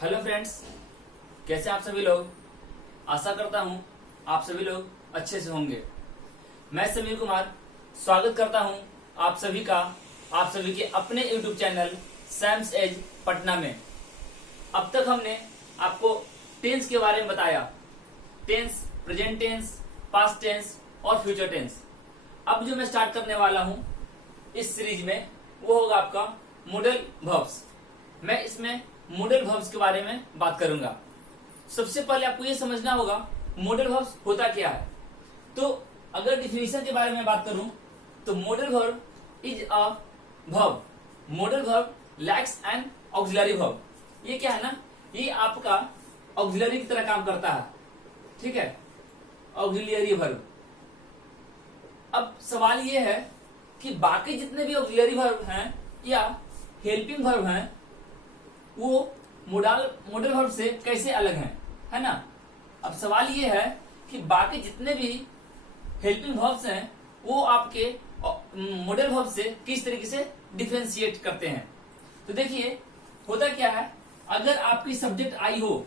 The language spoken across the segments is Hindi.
हेलो फ्रेंड्स, कैसे आप सभी लोग। आशा करता हूं आप सभी लोग अच्छे से होंगे। मैं समीर कुमार स्वागत करता हूं आप सभी का आप सभी के अपने YouTube channel Sams edge Patna में। अब तक हमने आपको टेंस के बारे में बताया, tense, present tense, past tense और फ्यूचर टेंस। अब जो मैं स्टार्ट करने वाला हूं इस सीरीज में वो होगा आपका मॉडल वर्ब्स। मैं इसमें मॉडल वर्ब्स के बारे में बात करूंगा। सबसे पहले आपको ये समझना होगा मॉडल वर्ब्स होता क्या है। तो अगर डिफिनीशन के बारे में बात करूं तो modal verb is a verb. Modal verb lakhs N auxiliary verb. ये क्या है ना, ये आपका ऑक्सिलरी की तरह काम करता है, ठीक है, ऑक्सिलरी वर्ब। अब सवाल ये है कि बाकी जितने भी ऑक्सिलरी वर्ब हैं या हेल्पिंग वर्ब हैं वो मॉडल वर्ब से कैसे अलग हैं, है ना। अब सवाल ये है कि बाकी जितने भी हेल्पिंग वर्ब्स हैं वो आपके मॉडल वर्ब से किस तरीके से डिफरेंशिएट करते हैं। तो देखिए होता क्या है, अगर आपकी सब्जेक्ट आई हो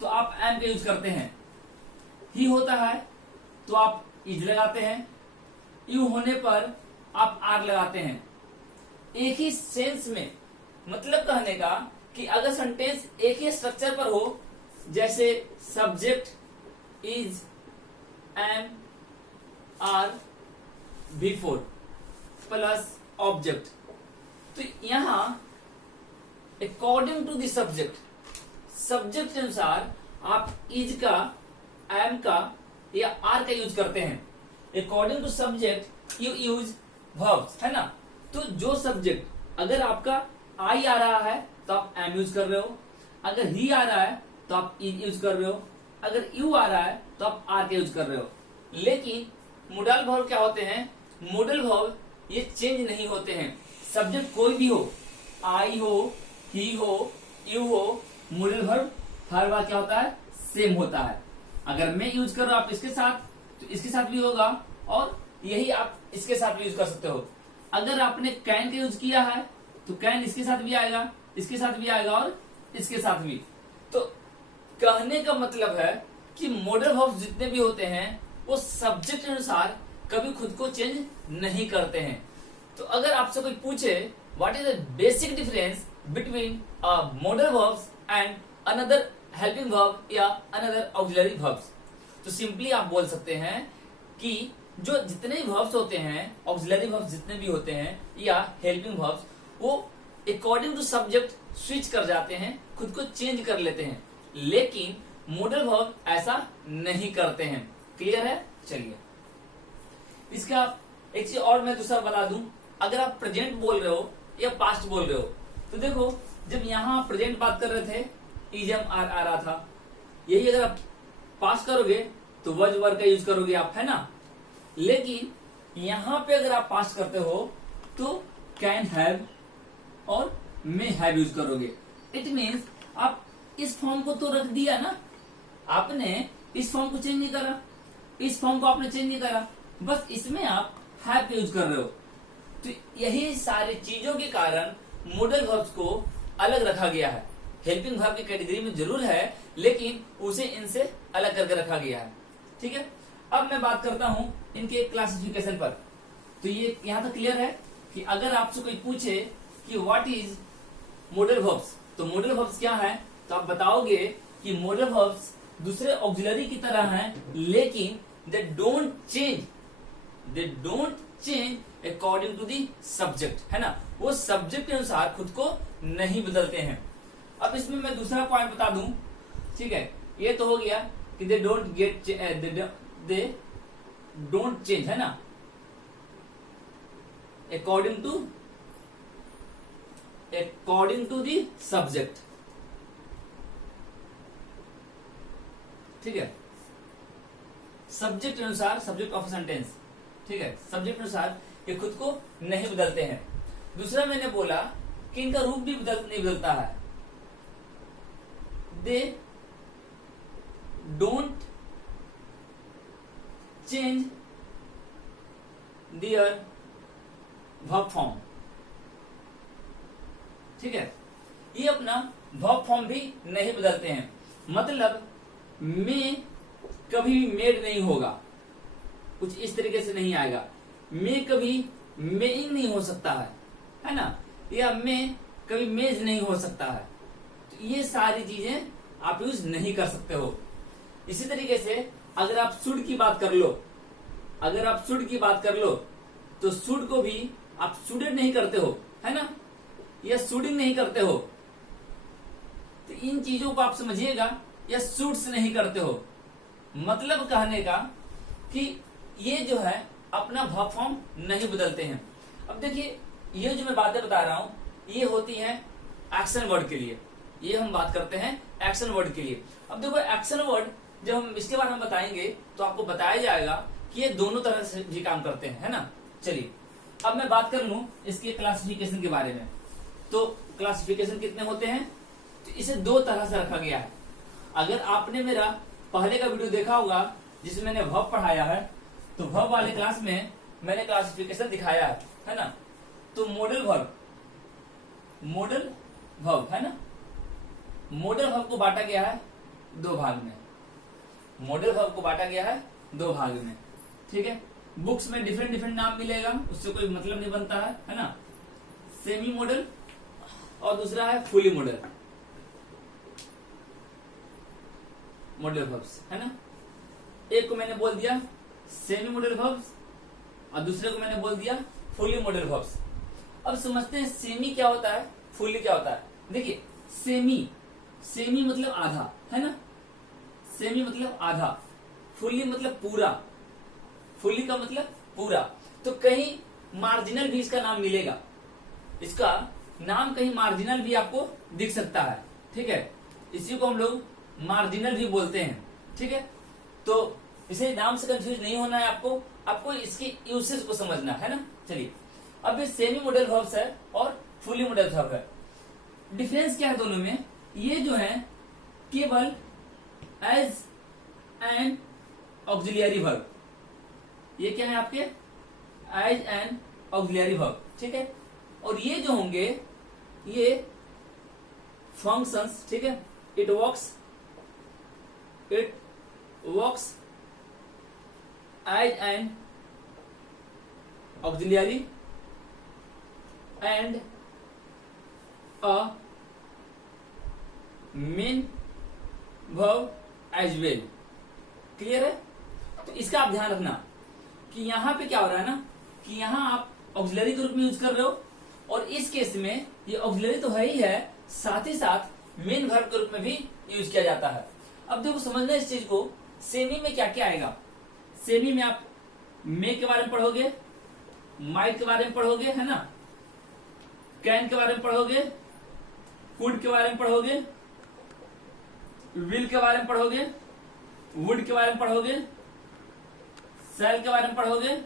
तो आप एम का यूज करते हैं, ही होता है तो आप इज लगाते हैं, यू होने पर आप आर लगाते हैं। एक ही सेंस में, मतलब कहने का कि अगर सेंटेंस एक ही स्ट्रक्चर पर हो, जैसे subject is am are before plus object, तो यहां अकॉर्डिंग टू द सब्जेक्ट के अनुसार आप इज का, एम का या आर का यूज करते हैं। According to subject you use verbs, है ना। तो जो सब्जेक्ट, अगर आपका आई आ रहा है तो आप एम यूज कर रहे हो, अगर ही आ रहा है तो आप इज यूज कर रहे हो, अगर यू आ रहा है तो आप आर का यूज कर रहे हो। लेकिन मॉडल वर्ब क्या होते हैं, मॉडल वर्ब ये चेंज नहीं होते हैं। सब्जेक्ट कोई भी हो, आई हो, ही हो, यू हो, मॉडल वर्ब हर बार क्या होता है, सेम होता है। अगर मैं यूज कर रहा हूं आप इसके साथ तो इसके साथ भी होगा, और यही आप इसके साथ भी यूज कर सकते हो। अगर आपने कैन का यूज किया है तो कैन इसके साथ भी आएगा, इसके साथ भी आएगा और इसके साथ भी। तो कहने का मतलब है कि मॉडल वर्ब्स जितने भी होते हैं वो सब्जेक्ट के अनुसार कभी खुद को चेंज नहीं करते हैं। तो अगर आपसे कोई पूछे what is the basic difference between a modal verbs and another helping verb या अनदर ऑक्सिलरी वर्ब्स, तो सिंपली आप बोल सकते हैं कि जो जितने भी वर्ब्स होते हैं, ऑक्सिलरी वर्ब्स जितने भी होते हैं या हेल्पिंग वर्ब्स, वो अकॉर्डिंग टू सब्जेक्ट स्विच कर जाते हैं, खुद को चेंज कर लेते हैं। लेकिन मॉडल वर्ब ऐसा नहीं करते हैं। क्लियर है। चलिए इसका एक चीज और मैं दूसरा बता दूं, अगर आप प्रेजेंट बोल रहे हो या पास्ट बोल रहे हो तो देखो, जब यहां प्रेजेंट बात कर रहे थे इजम आर आ रहा था, यही अगर आप पास्ट करोगे तो वज वर्ग का यूज करोगे आप, है ना। लेकिन यहां पे अगर आप पास्ट करते हो तो कैन हैव और मे हैव यूज करोगे। इट मीन्स आप इस फॉर्म को तो रख दिया ना, आपने इस फॉर्म को चेंज नहीं करा, इस फॉर्म को आपने चेंज नहीं करा, बस इसमें आप हैव यूज कर रहे हो। तो यही सारी चीजों के कारण मॉडल वर्ब्स को अलग रखा गया है। हेल्पिंग वर्ब की कैटेगरी में जरूर है लेकिन उसे इनसे अलग करके रखा गया है, ठीक है। अब मैं बात करता हूं इनके क्लासिफिकेशन पर। तो ये यहां तक क्लियर है कि अगर आपसे कोई पूछे कि व्हाट इज मॉडल वर्ब्स, तो मॉडल वर्ब्स क्या है, तो आप बताओगे कि मॉडल वर्ब्स दूसरे ऑक्सिलरी की तरह हैं लेकिन they don't change according to the subject, है ना। वो सब्जेक्ट के अनुसार खुद को नहीं बदलते हैं। अब इसमें मैं दूसरा पॉइंट बता दूं, ठीक है। ये तो हो गया कि दे डोंट चेंज, है ना, अकॉर्डिंग टू दी सब्जेक्ट, ठीक है। सब्जेक्ट अनुसार, सब्जेक्ट ऑफ सेंटेंस, ठीक है, सब्जेक्ट अनुसार ये खुद को नहीं बदलते हैं। दूसरा मैंने बोला कि इनका रूप भी नहीं बदलता है। They don't change their verb form, ठीक है। ये अपना वर्ब फॉर्म भी नहीं बदलते हैं। मतलब मे कभी भी मेड नहीं होगा, कुछ इस तरीके से नहीं आएगा। मे कभी मेइंग नहीं हो सकता है ना, या मे कभी मेज नहीं हो सकता है। तो ये सारी चीजें आप यूज नहीं कर सकते हो। इसी तरीके से अगर आप शुड की बात कर लो, अगर आप शुड की बात कर लो तो शुड को भी आप शुडेड नहीं करते हो, है ना, या शुडिंग नहीं करते हो। तो इन चीजों को आप समझिएगा, या शुड्स नहीं करते हो। मतलब कहने का कि ये जो है अपना वर्ब फॉर्म नहीं बदलते हैं। अब देखिए, ये जो मैं बातें बता रहा हूं ये होती हैं एक्शन वर्ड के लिए, ये हम बात करते हैं एक्शन वर्ड के लिए। अब देखो, एक्शन वर्ड जब हम इसके बारे में बताएंगे तो आपको बताया जाएगा कि ये दोनों तरह से भी काम करते हैं, है ना। चलिए, अब मैं बात कर लूं इसके क्लासिफिकेशन के बारे में। तो क्लासिफिकेशन कितने होते हैं, तो इसे दो तरह से रखा गया है। अगर आपने मेरा पहले का वीडियो देखा होगा जिसमें मैंने वर्ब पढ़ाया है, तो वर्ब वाले क्लास में मैंने क्लासिफिकेशन दिखाया है ना। तो मॉडल वर्ब है ना, मॉडल वर्ब को बांटा गया है दो भाग में, मॉडल वर्ब को बांटा गया है दो भाग में, ठीक है। बुक्स में डिफरेंट डिफरेंट नाम मिलेगा, उससे कोई मतलब नहीं बनता है ना। सेमी मॉडल और दूसरा है फुली मॉडल वर्ब्स, है ना। एक को मैंने बोल दिया सेमी मॉडल वर्ब्स और दूसरे को मैंने बोल दिया फुली मॉडल वर्ब्स। अब समझते हैं सेमी क्या होता है, फुली क्या होता है। देखिए, सेमी मतलब आधा, है ना, सेमी मतलब आधा, फुली मतलब पूरा, फुली का मतलब पूरा। तो कहीं मार्जिनल भी इसका नाम मिलेगा, इसका नाम कहीं मार्जिनल भी आपको दिख सकता है, ठीक है। इसी को हम लोग मार्जिनल भी बोलते हैं, ठीक है। तो इसे नाम से कंफ्यूज नहीं होना है आपको, आपको इसके यूसेज को समझना है ना। चलिए, अब ये सेमी मॉडल वर्ब्स है और फुली मॉडल वर्ब है। डिफरेंस क्या है दोनों में, ये जो है केवल एज एन ऑक्सिलियरी वर्ब, ये क्या है आपके एज एन ऑक्सिलियरी वर्ब, ठीक है। और ये जो होंगे ये फंक्शंस, ठीक है। It works as an auxiliary and a main verb as well. Clear है। तो इसका आप ध्यान रखना कि यहां पे क्या हो रहा है ना, कि यहां आप ऑक्सिलरी के रूप में यूज कर रहे हो, और इस केस में ये ऑक्सिलरी तो है ही है, साथ ही साथ मेन वर्ब के रूप में भी यूज किया जाता है। अब देखो, समझना इस चीज को, सेमी में क्या क्या आएगा। सेमी में आप मे के बारे में पढ़ोगे, माइट के बारे में पढ़ोगे, है ना, कैन के बारे में पढ़ोगे, कुड के बारे में पढ़ोगे, विल के बारे में पढ़ोगे, वुड के बारे में पढ़ोगे, सेल के बारे में पढ़ोगे,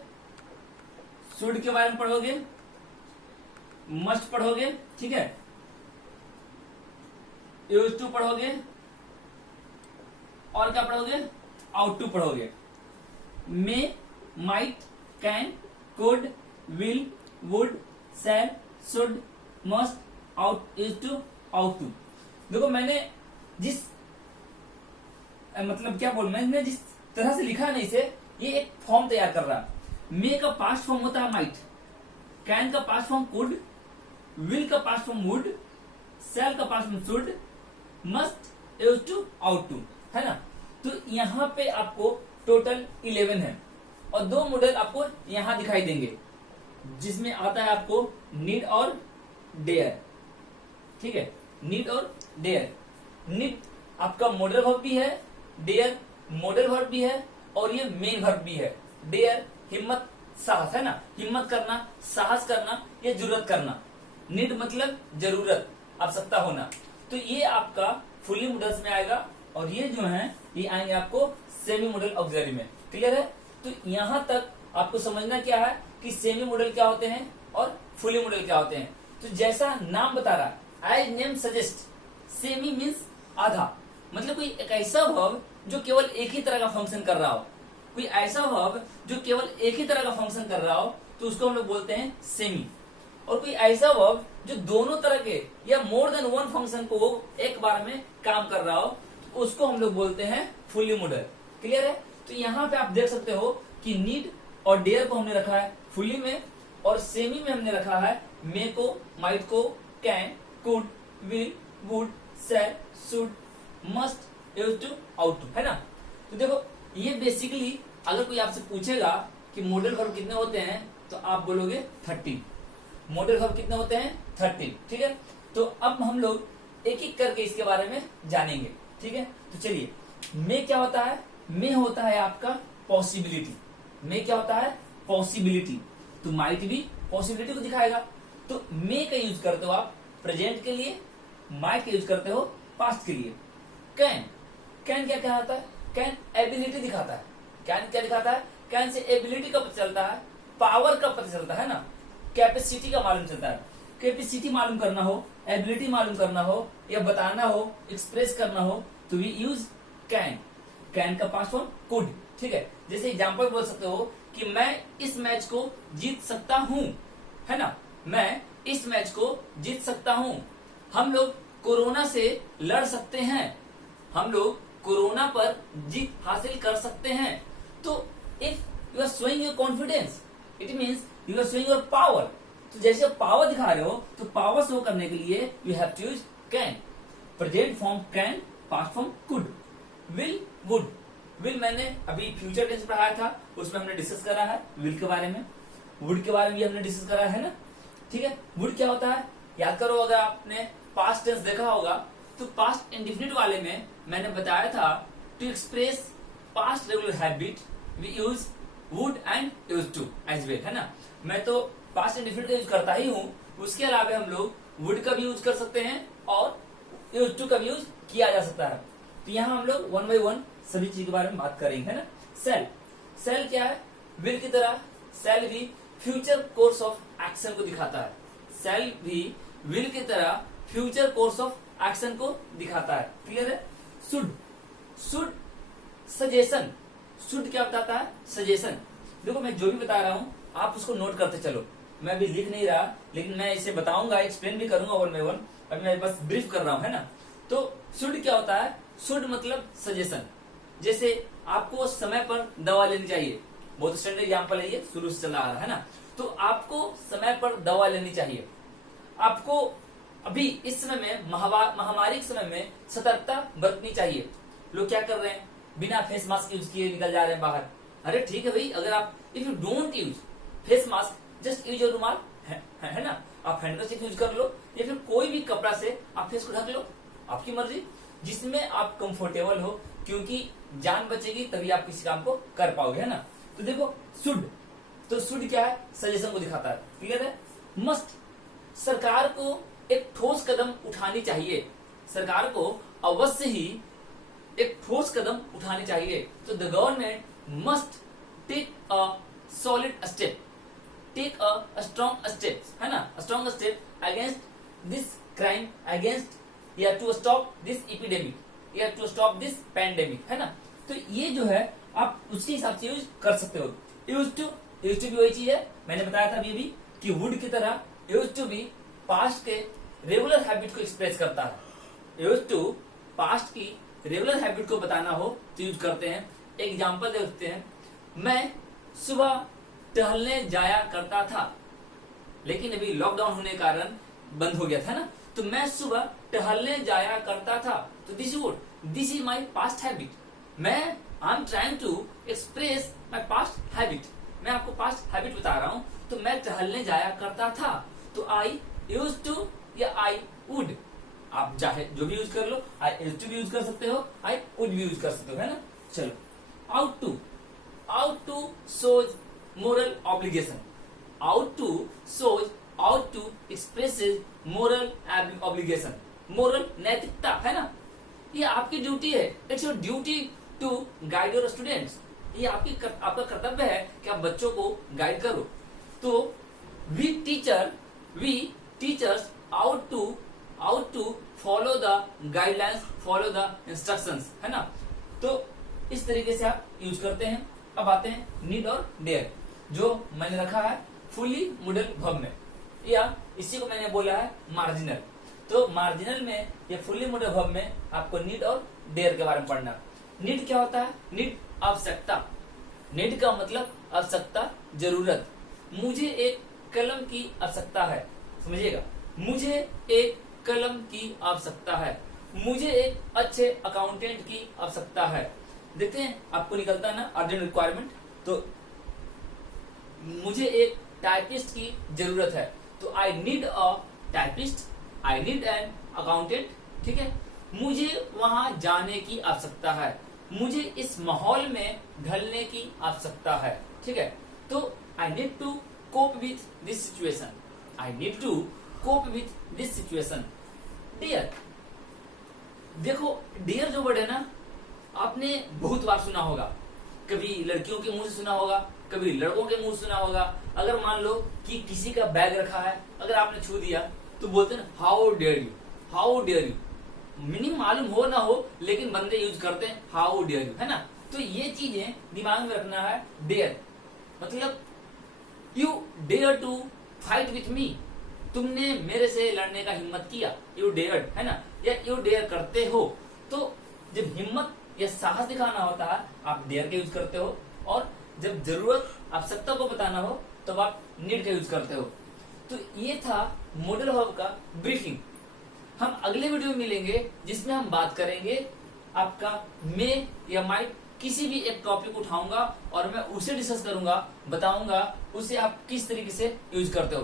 शुड के बारे में पढ़ोगे, मस्ट पढ़ोगे, ठीक है, यूज टू पढ़ोगे, और क्या पढ़ोगे, आउट टू पढ़ोगे। May, might, can, could, will, would, shall, should, must, ought, used to, ought to. देखो, मैंने जिस मतलब क्या बोल, मैंने जिस तरह से लिखा है ना इसे, ये एक फॉर्म तैयार कर रहा है। मे का पास्ट फॉर्म होता है माइट, कैन का पास्ट फॉर्म कुड, विल का पास्ट फॉर्म वुड, सेल का past form should, must, use to, ought to, है ना। तो यहां पे आपको टोटल 11 है, और दो मॉडल आपको यहां दिखाई देंगे जिसमें आता है आपको नीड और डेयर, ठीक है, नीड और डेयर। नीड आपका मॉडल वर्ब भी है, डेयर मॉडल वर्ब भी है, और ये मेन वर्ब भी है। डेयर हिम्मत, साहस, है ना, हिम्मत करना, साहस करना, या जरूरत करना। नीड मतलब जरूरत, आवश्यकता होना। तो ये आपका फुली मॉडल्स में आएगा, और ये जो है ये आएंगे आपको सेमी मॉडल ऑक्सिलरी में। क्लियर है। तो यहां तक आपको समझना क्या है कि सेमी मॉडल क्या होते हैं और फुली मॉडल क्या होते हैं। तो जैसा नाम बता रहा है, as name suggest, semi means आधा, मतलब कोई एक ऐसा वर्ब जो केवल एक ही तरह का फंक्शन कर रहा हो, कोई ऐसा वर्ब जो केवल एक ही तरह का फंक्शन कर रहा हो, तो उसको हम लोग बोलते हैं सेमी। और कोई ऐसा वर्ब जो दोनों तरह के या मोर देन वन फंक्शन को एक बार में काम कर रहा हो, तो उसको हम लोग बोलते हैं फुल्ली मॉडल। क्लियर है? तो यहाँ पे आप देख सकते हो कि नीड और डेयर को हमने रखा है फुल्ली में, और सेमी में हमने रखा है मे को, माइट को, can, could, will, would, shall, should, must, used to, ought to, है ना। तो देखो ये बेसिकली अगर कोई आपसे पूछेगा कि मॉडल वर्ब कितने होते हैं, तो आप बोलोगे 30। मॉडल वर्ब कितने होते हैं? 30। ठीक है, तो अब हम लोग एक एक करके इसके बारे में जानेंगे। ठीक है, तो चलिए, मे क्या होता है? मे होता है आपका पॉसिबिलिटी। मे क्या होता है? पॉसिबिलिटी। तो माइट भी पॉसिबिलिटी को दिखाएगा। तो मे का यूज करते हो आप प्रेजेंट के लिए, माइट का यूज करते हो पास्ट के लिए। कैन, कैन क्या क्या होता है? कैन एबिलिटी दिखाता है। कैन क्या दिखाता है? कैन से एबिलिटी का पता चलता है, पावर का पता चलता है ना, कैपेसिटी का मालूम चलता है। कैपेसिटी मालूम करना हो, एबिलिटी मालूम करना हो, या बताना हो, एक्सप्रेस करना हो, तो वी यूज कैन। कैन का पास्ट फॉर्म कुड। ठीक है, जैसे एग्जांपल बोल सकते हो कि मैं इस मैच को जीत सकता हूं, है ना, मैं इस मैच को जीत सकता हूं। हम लोग कोरोना से लड़ सकते हैं, हम लोग कोरोना पर जीत हासिल कर सकते हैं। तो if you are showing your confidence, it means you are showing your power. तो जैसे पावर दिखा रहे हो, तो पावर शो करने के लिए you have to use can. Present form can, past form could. Will, would. Will मैंने अभी फ्यूचर टेंस पढ़ाया था, उसमें हमने डिस्कस करा है विल के बारे में। वुड के बारे में भी हमने डिस्कस करा है ना। ठीक है, वुड क्या होता है याद करो। अगर आपने पास्ट टेंस देखा होगा, तो पास्ट इंडेफिनिट वाले में मैंने बताया था to express past regular habit we use would and use to as well, है ना। मैं तो पास्ट इंडेफिनिट का यूज करता ही हूँ, उसके अलावा हम लोग वुड का भी यूज कर सकते हैं और यूज टू का भी यूज किया जा सकता है। तो यहाँ हम लोग वन बाई वन सभी चीज के बारे में बात करेंगे, है ना। सेल, सेल क्या है? विल की तरह सेल भी फ्यूचर कोर्स ऑफ एक्शन को दिखाता है। सेल भी विल की तरह फ्यूचर कोर्स ऑफ एक्शन को दिखाता है। क्लियर है? Should, should suggestion. शुड क्या बताता है? सजेशन। देखो मैं जो भी बता रहा हूं आप उसको नोट करते चलो। मैं अभी लिख नहीं रहा, लेकिन मैं इसे बताऊंगा, एक्सप्लेन भी करूंगा वन बाई वन। अभी मैं बस ब्रीफ कर रहा हूं, है ना। तो शुड क्या होता है? शुड मतलब सजेशन। जैसे आपको समय पर दवा लेनी चाहिए, बहुत स्टैंडर्ड एग्जाम्पल है ये, शुरू से चला आ रहा है ना। तो आपको समय पर दवा लेनी चाहिए। आपको अभी इस समय में महामारी के समय में सतर्कता बरतनी चाहिए। लोग क्या कर रहे हैं? बिना फेस मास्क यूज किए निकल जा रहे हैं बाहर। अरे ठीक है भाई, अगर आप if you don't use face mask, just use your रुमाल, है ना। आप हैंडकरचीफ यूज कर लो, या फिर कोई भी कपड़ा से आप फेस को ढक लो, आपकी मर्जी, जिसमें आप कंफर्टेबल हो, क्योंकि जान बचेगी तभी आप किसी काम को कर पाओगे, है ना। तो देखो शुड, तो शुड क्या है? सजेशन को दिखाता है। क्लियर है? मस्ट, सरकार को एक ठोस कदम उठानी चाहिए। सरकार को अवश्य ही एक ठोस कदम उठानी चाहिए। तो the government must take a solid step, take a strong step, है ना, strong step against this crime, against या टू स्टॉप दिस एपिडेमिक या टू स्टॉप दिस पैंडेमिक, है ना। तो ये जो है आप उसके हिसाब से यूज कर सकते हो। यूज टू भी वही चीज है, मैंने बताया था अभी भी कि वुड की तरह यूज टू भी पास्ट के रेगुलर हैबिट को एक्सप्रेस करता है। यूज टू पास्ट की रेगुलर हैबिट को बताना हो तो यूज करते हैं। एग्जाम्पल देखते हैं, मैं सुबह टहलने जाया करता था, लेकिन अभी लॉकडाउन होने के कारण बंद हो गया था ना। तो मैं सुबह टहलने जाया करता था, तो this is my past habit. मैं I am trying to express my past habit, मैं आपको पास्ट हैबिट बता रहा हूं। तो मैं टहलने जाया करता था, तो आई यूज टू या आई वुड, आप चाहे जो भी यूज कर लो, आई यूज टू भी यूज कर सकते हो, आई वुड भी यूज कर सकते हो, है ना। चलो, ought to shows moral obligation, ought to expresses moral obligation, moral नैतिकता, है ना। ये आपकी ड्यूटी है, it's your duty to guide your students. ये आपका कर्तव्य है कि आप बच्चों को गाइड करो। तो we teachers ought to follow the guidelines, follow the instructions, है ना। तो इस तरीके से आप यूज करते हैं। अब आते हैं नीड और डेयर, जो मैंने रखा है फुली मॉडल वर्ब में। या इसी को मैंने बोला है मार्जिनल। तो मार्जिनल में या फुल्ली मोडेल वर्ब में आपको नीड और डेयर के बारे में पढ़ना। नीड क्या होता है? नीड आवश्यकता। नीड का मतलब आवश्यकता, जरूरत। मुझे एक कलम की आवश्यकता है, समझिएगा, मुझे एक कलम की आवश्यकता है, मुझे एक अच्छे अकाउंटेंट की आवश्यकता है। देखते हैं आपको निकलता है ना अर्जेंट रिक्वायरमेंट, तो मुझे एक टाइपिस्ट की जरूरत है, तो I need a typist, I need an accountant, ठीक है। मुझे वहां जाने की आवश्यकता है, मुझे इस माहौल में ढलने की आवश्यकता है, ठीक है। तो I need to cope with this situation, I need to cope with this situation. Dear, देखो डियर जो वर्ड है ना, आपने बहुत बार सुना होगा। कभी लड़कियों के मुंह से सुना होगा, कभी लड़कों के मुंह से सुना होगा। अगर मान लो कि किसी का बैग रखा है, अगर आपने छू दिया तो बोलते हैं how dare you, how dare you. Meaning मालूम हो ना हो, लेकिन बंदे यूज करते हैं हाउ डेयर यू, है ना। तो ये चीजें दिमाग में रखना है। डेयर मतलब you dare to fight with me, तुमने मेरे से लड़ने का हिम्मत किया, यू डेयर्ड, है ना, या यू डेयर करते हो। तो जब हिम्मत या साहस दिखाना होता है आप डेयर का यूज करते हो, और जब जरूरत आवश्यकता को बताना हो तब आप नीड का यूज करते हो। तो ये था मॉडल वर्ब का ब्रीफिंग। हम अगले वीडियो में मिलेंगे जिसमें हम बात करेंगे आपका मे या माइट, किसी भी एक टॉपिक उठाऊंगा और मैं उसे डिस्कस करूंगा, बताऊंगा उसे आप किस तरीके से यूज करते हो।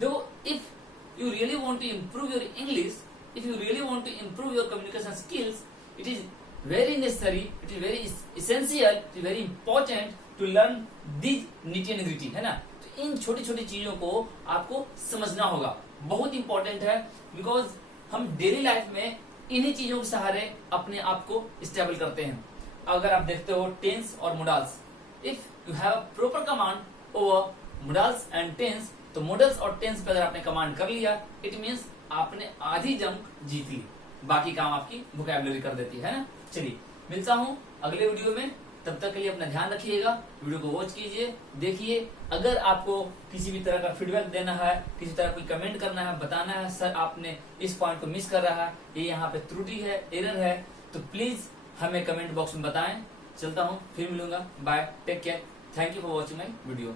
देखो, if you really want to improve your English, if you really want to improve your communication skills, it is very necessary, it is very essential, it is very important to learn these nitty and gritty, है ना। तो इन छोटी छोटी चीजों को आपको समझना होगा, बहुत इंपॉर्टेंट है। बिकॉज हम डेली लाइफ में इन्हीं चीजों के सहारे अपने आप को स्टेबल करते हैं। अगर आप देखते हो टेंस और modals, if you have proper command over modals and tense, तो मॉडल्स और टेंस पे अगर आपने कमांड कर लिया, इट मीन्स आपने आधी जंग जीत ली, बाकी काम आपकी वोकैबुलरी कर देती है ना। चलिए मिलता हूं अगले वीडियो में, तब तक के लिए अपना ध्यान रखिएगा। वीडियो को वॉच कीजिए, देखिए। अगर आपको किसी भी तरह का फीडबैक देना है, किसी तरह कोई कमेंट करना है, बताना है सर आपने इस पॉइंट को मिस कर रहा है, ये यहाँ पे त्रुटि है, एरर है, तो प्लीज हमें कमेंट बॉक्स में बताएं। चलता हूँ, फिर मिलूंगा, bye, take care, thank you for watching my video.